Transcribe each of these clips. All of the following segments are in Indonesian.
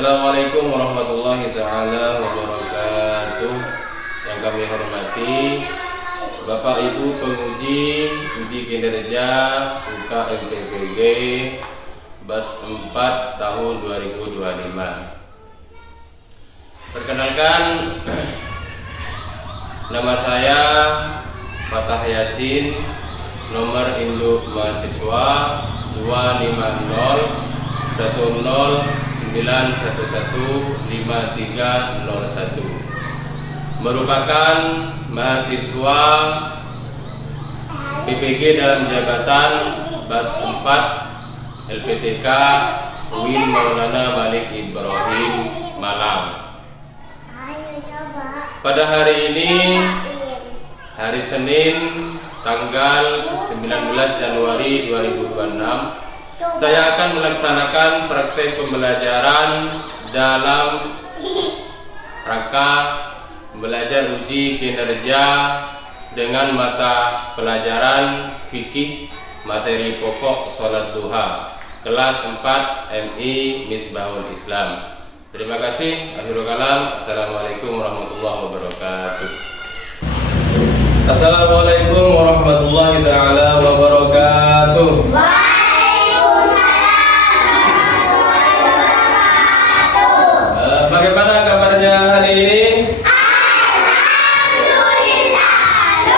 Assalamualaikum warahmatullahi taala wabarakatuh. Yang kami hormati Bapak Ibu penguji uji kinerja UKMPPG batch 4 tahun 2025. Perkenalkan, nama saya Fatah Yasin, nomor induk mahasiswa 25010915301, merupakan mahasiswa PPG dalam jabatan batch 4 LPTK UIN Maulana Malik Ibrahim Malang. Pada hari ini, hari Senin, tanggal 19 Januari 2026, saya akan melaksanakan praktek pembelajaran dalam rangka belajar uji kinerja dengan mata pelajaran fikih materi pokok sholat duha kelas 4 MI Misbahul Islam. Terima kasih. Akhirul kalam. Assalamualaikum warahmatullahi wabarakatuh. Assalamualaikum warahmatullahi taala wabarakatuh. Bagaimana kabarnya hari ini? Alhamdulillah,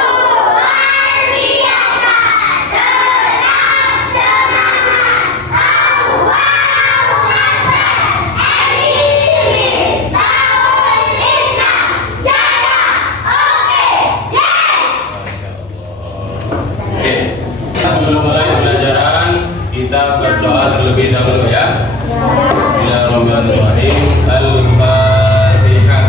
luar biasa, tetap semangat. Allahu Akbar. MI Misbahul Islam. Jaga, oke, yes. Oke. Sebelum mulai pelajaran, kita berdoa terlebih dahulu ya. Bismillahirrahmanirrahim. Al-Fatihah.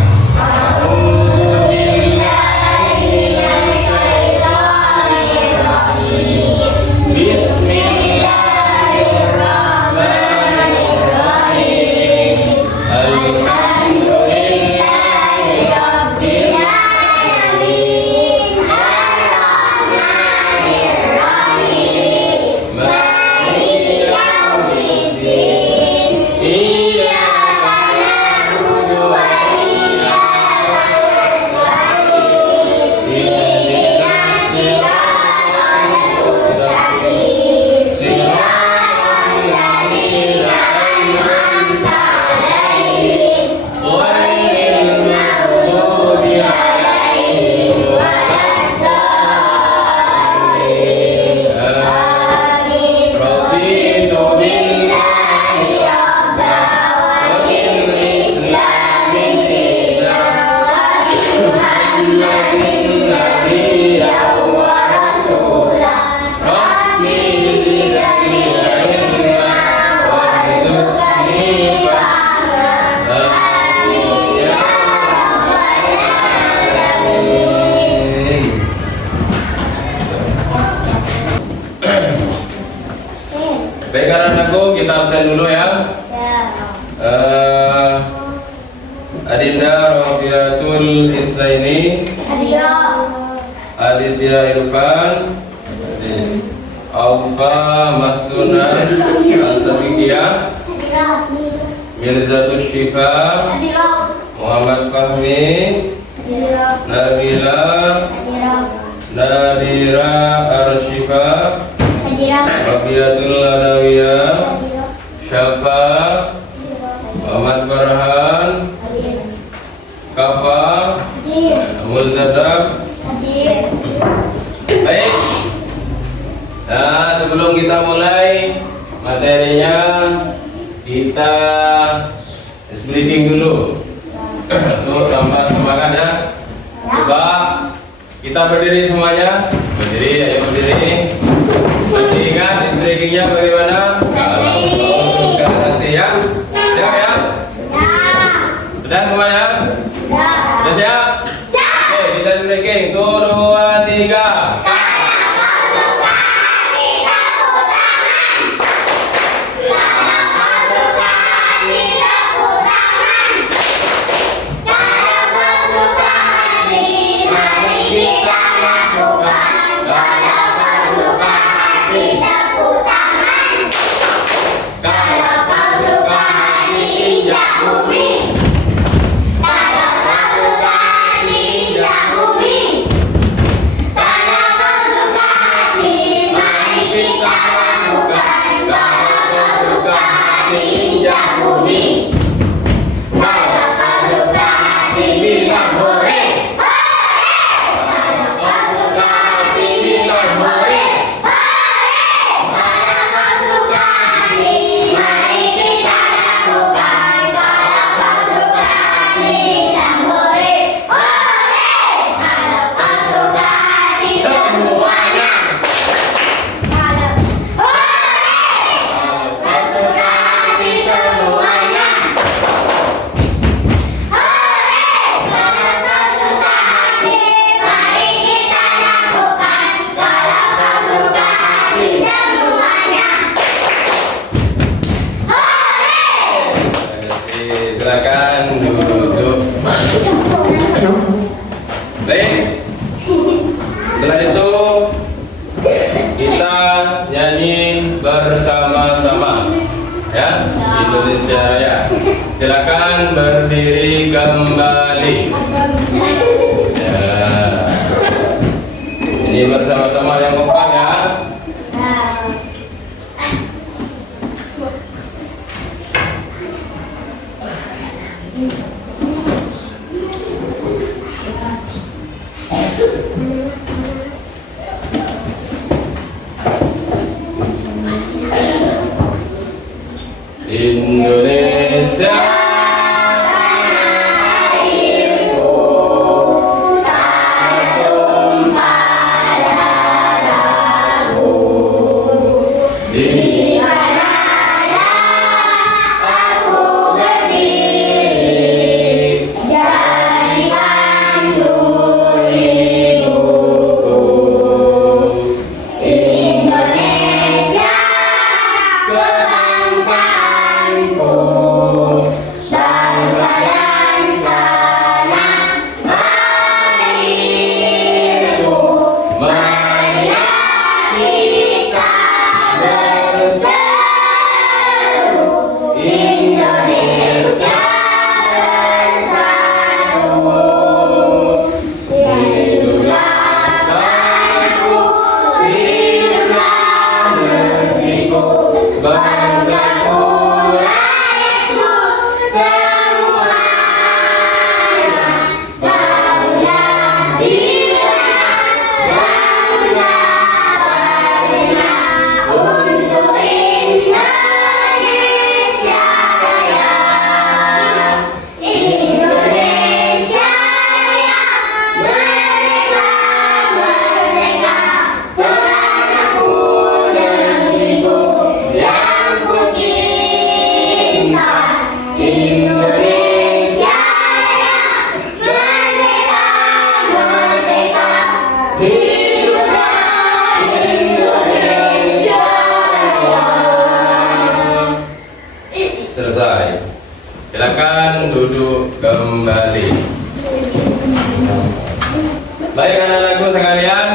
Baik anak-anakku, kita absen dulu ya. Adinda Rafiatul Islaini, Aditya Irfan, Aufa Mahsunan Al-Safiqiyah, Mirzatul Syifa, Muhammad Fahmi, Nabila, Nadira Arsyifa, Rabiatul Adawiyah, Syafa, Muhammad Farhan, Kafa, Multazam. Baik. Nah, sebelum kita mulai materinya, kita briefing dulu. Untuk tambah semangat ya. Coba kita berdiri semuanya. Berdiri, ayo berdiri. Masih ingat breakingnya bagaimana? Kalau suka nanti ya. Siap ya? Sudah semuanya? Sudah siap? Oke, kita breaking. 1, 2, 3. Kita lakukan. itu kita nyanyi bersama-sama ya, Indonesia Raya. Silakan berdiri kembali. Ya. Ini bersama-sama yang kompak ya. Indonesia di Sananya aku berdiri, jadi pandu ibuku. Indonesia kebangsaanku, bangsa dan tanah airku. Marilah kita berseru, Indonesia bersatu. Hiduplah bangsaku, hiduplah negeriku, bangsaku, rakyatku semuanya. Bangga untuk Indonesia Raya. Indonesia Raya, merdeka, merdeka, tanahku, negeriku yang ku cinta. Indonesia Raya, merdeka, merdeka, hiduplah Indonesia Raya. selesai. Silakan duduk kembali. Baik anak-anakku sekalian,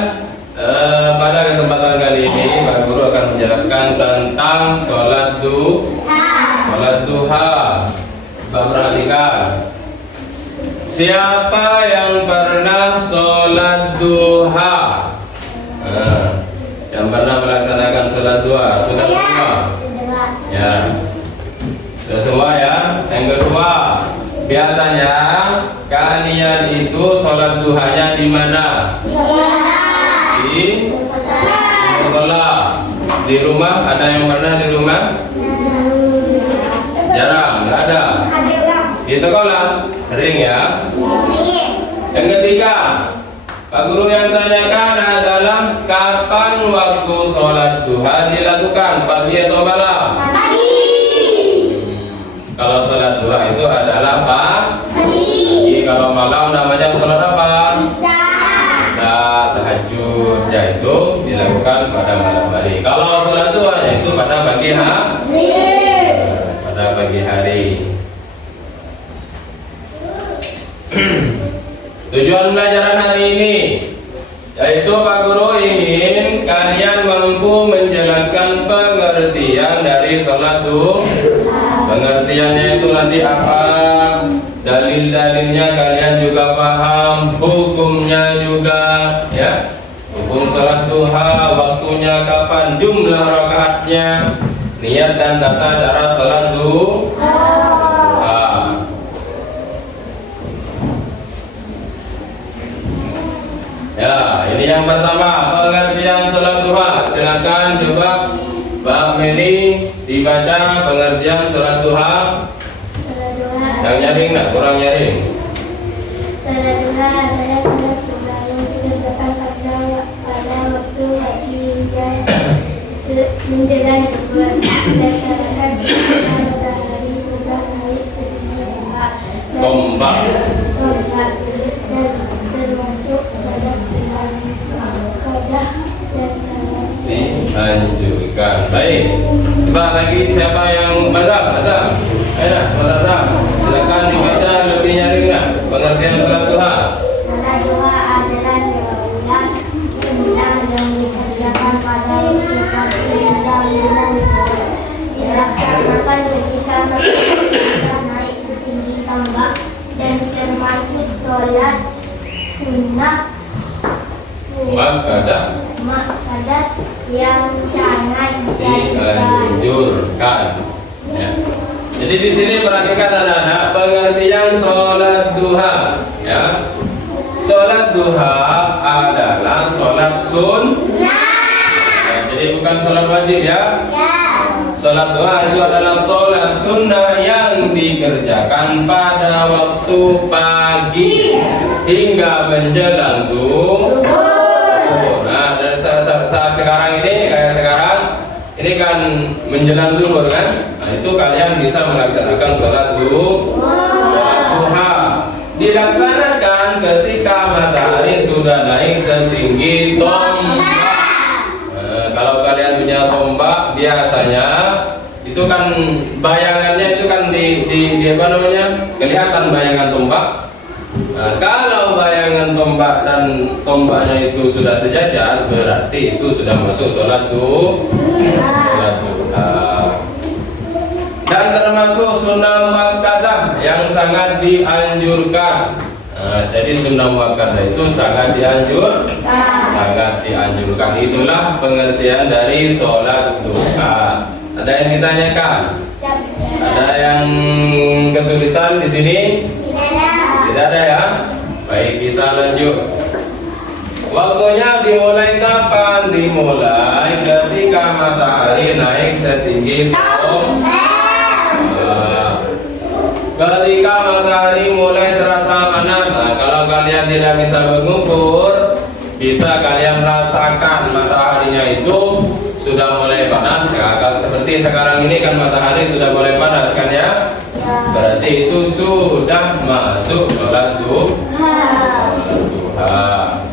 pada kesempatan kali ini Pak Guru akan menjelaskan tentang sholat duha. Pak perhatikan, siapa yang pernah sholat duha? Yang pernah melaksanakan sholat duha, sudah semua? Ya, sudah semua ya. Yang kedua, biasanya kalian itu sholat duhanya di mana? Di musola. Di rumah ada yang pernah di rumah? Jarang, nggak ada. Di sekolah sering ya. Yang ketiga, Pak Guru yang tanyakan adalah kapan waktu sholat duha dilakukan, pagi atau malam? Kalau sholat duha itu adalah pagi. Kalau malam namanya sholat apa? Tahajud, yaitu dilakukan pada malam hari. Kalau sholat duha yaitu pada pagi hari. Tujuan pelajaran hari ini yaitu Pak Guru ingin kalian mampu menjelaskan pengertian dari sholat duha. Pengertiannya itu nanti apa? Dalil-dalilnya kalian juga paham, hukumnya juga ya. Hukum sholat duha, waktunya kapan, jumlah rakaatnya, niat dan tata cara sholat duha. Ya, ini yang pertama, pengertian sholat duha. Silakan coba Mbak Meli dibaca pengertian sholat duha. Yang nyaring nggak? Kurang nyaring. Sholat duha adalah sholat sebelum dikerjakan pada waktu pagi hingga menjelang berdasarkan matahari sudah naik sedikit Tombak. dan termasuk sholat sunat qadah dan sholat Dianjurkan. Baik. Coba lagi siapa yang baca? Ayo, baca. Silakan dibaca lebih nyaring lah pengertian sholat duha. Sholat duha adalah sholat makadat yang sangat dianjurkan. Ya. Jadi di sini perhatikan anak-anak pengertian sholat duha. Ya. Sholat duha adalah sholat sunnah. Ya, jadi bukan sholat wajib ya. Sholat duha itu adalah sholat sunnah yang dikerjakan pada waktu pagi hingga menjelang zuhur. Nah, dan saat sekarang ini kayak sekarang ini kan menjelang zuhur kan. Nah, itu kalian bisa melaksanakan sholat duha. Dilaksanakan ketika matahari sudah naik setinggi tombak. Kalau kalian punya tombak biasanya itu kan bayangannya itu kan di apa namanya, kelihatan bayangan tombak. Nah, kalau bayangan tombak dan tombaknya itu sudah sejajar, berarti itu sudah masuk sholat duha. Dan termasuk sunnah muakkadah yang sangat dianjurkan. Nah, jadi sunnah muakkadah itu sangat dianjurkan. Itulah pengertian dari sholat duha. Ada yang ditanyakan? Ada yang kesulitan di sini? Tidak ada ya? Baik, kita lanjut. Waktunya dimulai kapan? Dimulai ketika matahari naik setinggi ketika matahari mulai terasa panas. Nah, kalau kalian tidak bisa mengukur, bisa kalian rasakan mataharinya itu sudah mulai panas ya. Kalau seperti sekarang ini kan matahari sudah mulai panas kan ya. Berarti itu sudah masuk sholat duha.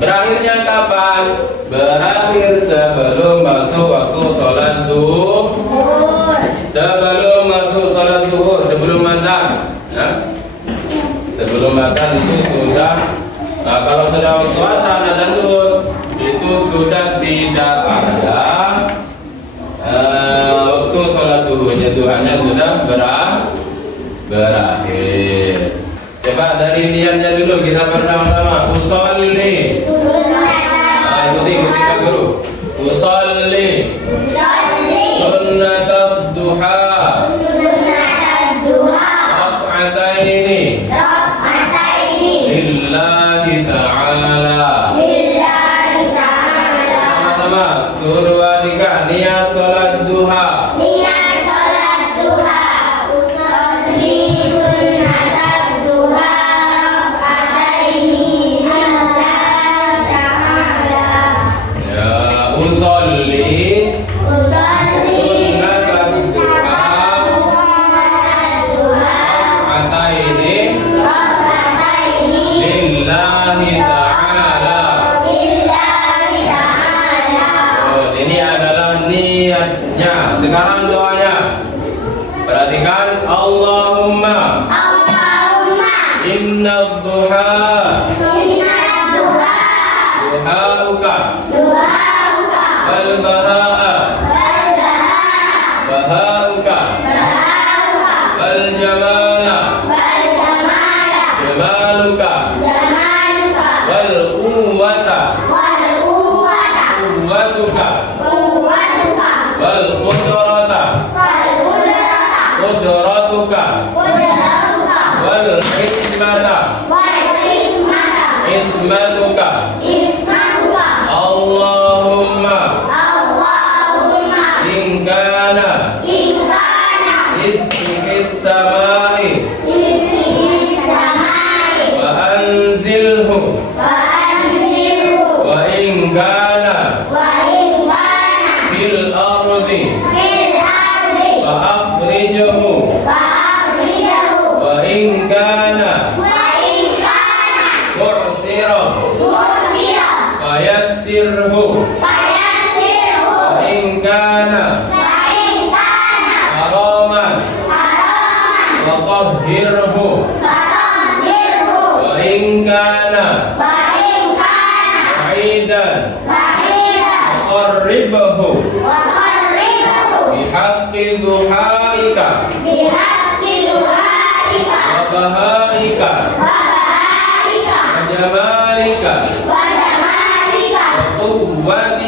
Berakhirnya kapan? Berakhir sebelum masuk waktu sholat duhur. Sebelum masuk sholat duhur, sebelum makan. Nah, sebelum makan itu sudah. Nah, kalau sudah waktu azan duhur itu sudah tidak ada waktu sholat duhurnya, duhanya sudah berakhir. Coba dari niatnya dulu kita bersama-sama. Usolli. Ikuti Pak Guru. Usolli. Sunnatud duha. Rak'ataini. Lillahi ta'ala. Sama-sama. Surah 3. Niat sholat duha. Sekarang doanya, perhatikan. Allahumma inna duha duhauka wal bahaa bahauka wal jamala jamaluka wal quwwata quwwatuka wal qudrata qudratuka wal hikmata ismatuka. Allahumma in kana rizqis samai wa anzilhu wa in kana fil ardi fa akhrijhu wa in kana mu'siran fa yassirhu wa in kana haraman fa tahhirhu wa in kana ba'idan qarribhu bihaqqi duhaika wa bahaika wa jamalika wa quwwatika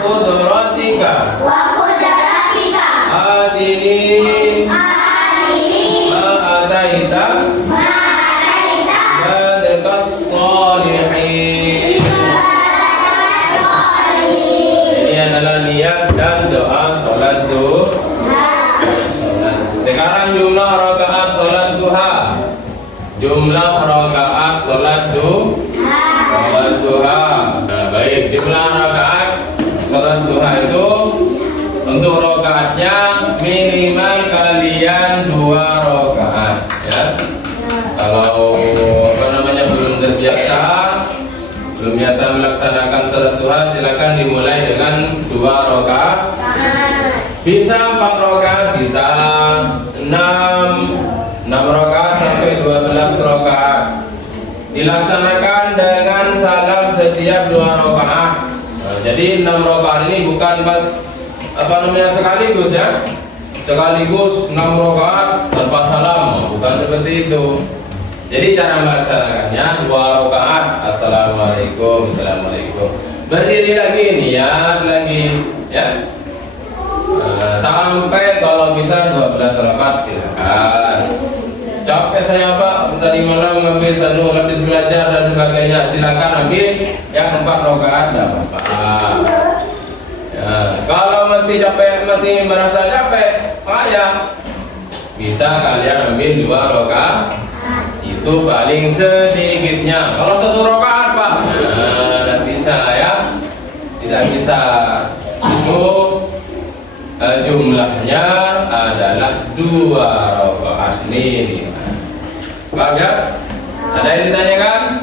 quwwatika wa qudratika atini ma ataita badakas salihin. Ini adalah niat dan doa sholat duha. Sekarang jumlah rakaat sholat duha. Jumlah rakaat sholat duha. Nah, baik, jumlah rakaat sholat duha itu untuk rakaatnya minimal kalian 2 rakaat ya. Kalau belum biasa melaksanakan sholat duha, silakan dimulai dengan 2 rakaat. Bisa 4 rakaat, bisa 6 rakaat sampai 12 rakaat. Dilaksanakan dengan salam setiap 2 rakaat. Nah, jadi 6 rakaat ini bukan pas sekaligus ya. Sekaligus 6 rakaat tanpa salam, bukan seperti itu. Jadi cara melaksanakannya 2 rakaat, assalamualaikum, assalamualaikum. Berdiri lagi, niat lagi ya. Sampai kalau bisa 12 rakaat silakan. Capek saya Pak, tadi malam habis belajar dan sebagainya, silakan ambil yang 4 rakaat, tidak apa-apa. Ya, kalau masih capek, masih merasa capek, payah, bisa kalian ambil 2 rakaat. Itu paling sedikitnya. Kalau 1 rakaat Pak, tidak bisa ya, tidak bisa. Itu jumlahnya adalah 2 rakaat ini. Paham ya? Ada yang ditanyakan?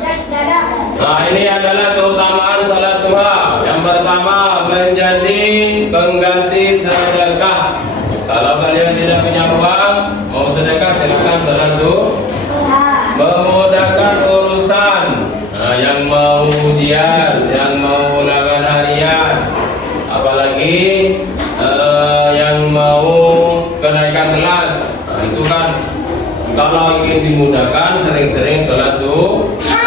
Nah, ini adalah keutamaan salat duha. Yang pertama, menjadi pengganti sedekah. Kalau kalian tidak punya uang, mau sedekah, silakan salat duha. Memudahkan urusan. Nah, yang mau ujian, yang mau ulangan harian, apalagi yang mau kenaikan kelas. Nah, itu kan kalau ingin dimudahkan, sering-sering sholat duha.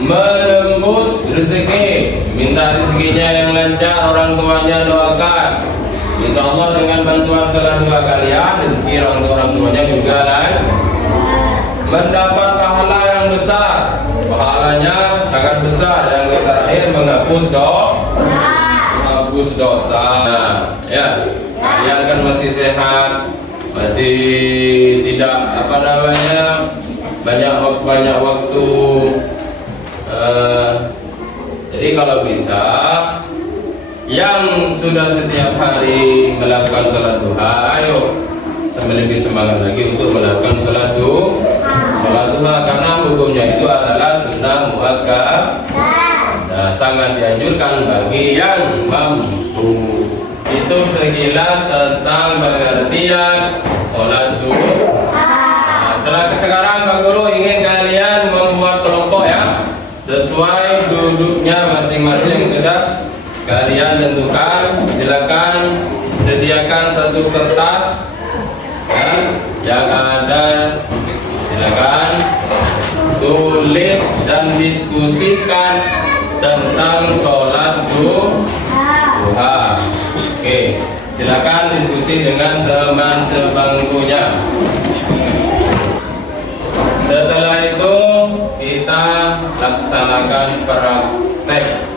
Menembus rezeki, minta rezekinya yang lancar, orang tuanya doakan. Insya Allah dengan bantuan sholat duha kalian, rezeki orang tuanya juga lancar. Mendapat pahala yang besar, pahalanya sangat besar. Yang terakhir menghapus dosa. Nah, ya, kalian kan masih sehat, masih tidak banyak waktu. Jadi kalau bisa, yang sudah setiap hari melakukan sholat duha, ayo lebih semangat lagi untuk melakukan sholat duha, karena hukumnya itu adalah sunnah muakkad. Nah, sangat dianjurkan bagi yang mampu. Itu sekilas tentang pengertian sholat duha. Nah, sekarang Pak Guru ingin kalian membuat kelompok ya, sesuai duduknya masing-masing sudah kalian tentukan. Silakan sediakan 1 kertas ya, yang ada, silakan tulis dan diskusikan tentang sholat duha. Oke, silakan diskusi dengan teman sebangkunya. Setelah itu kita laksanakan praktek.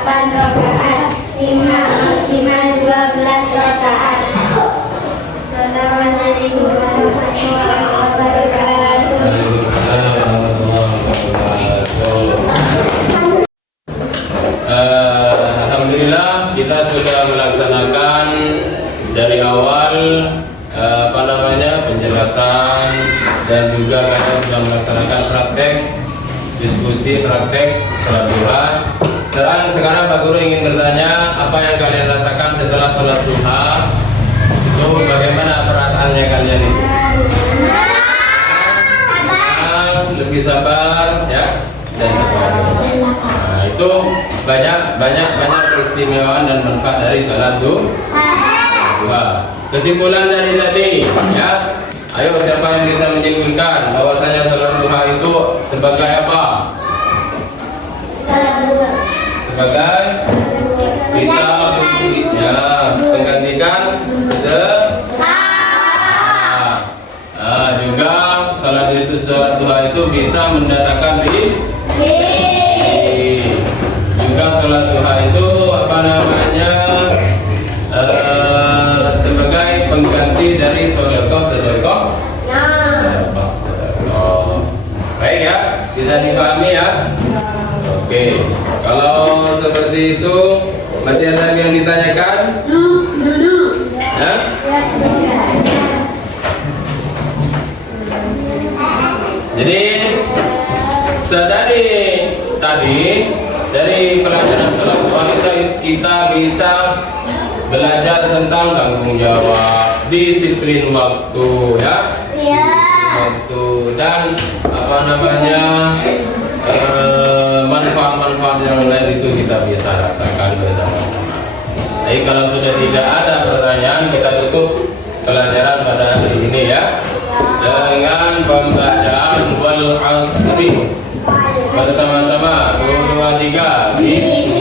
8 rakaat, 5 maksimal 12 rakaat. Assalamualaikum warahmatullahi wabarakatuh. Alhamdulillah kita sudah melaksanakan dari awal penjelasan dan juga kalian sudah melaksanakan praktek diskusi praktek sholat duha. Sekarang Pak Guru ingin bertanya, apa yang kalian rasakan setelah sholat duha? Itu bagaimana perasaannya kalian itu? Lebih sabar ya dan sebagainya. Nah, itu banyak keistimewaan dan manfaat dari sholat duha. Kesimpulan dari tadi ya, ayo siapa yang bisa menyimpulkan bahwasanya sholat duha itu sebagai apa? Sebagai bisa menggantikan sedekah. Juga sholat duha itu bisa mendatangkan juga sholat duha itu sebagai pengganti dari sedekah. Baik ya, bisa dipahami ya. Oke, kalau seperti itu masih ada yang ditanyakan? Ya? Jadi dari tadi dari pelajaran sholat duha kita bisa belajar tentang tanggung jawab, disiplin waktu ya. Waktu dan manfaat-manfaat yang lain itu kita bisa rasakan bersama-sama. Jadi kalau sudah tidak ada pertanyaan, kita tutup pelajaran pada hari ini ya dengan pembacaan wal asri bersama-sama 2, 3 bismillah.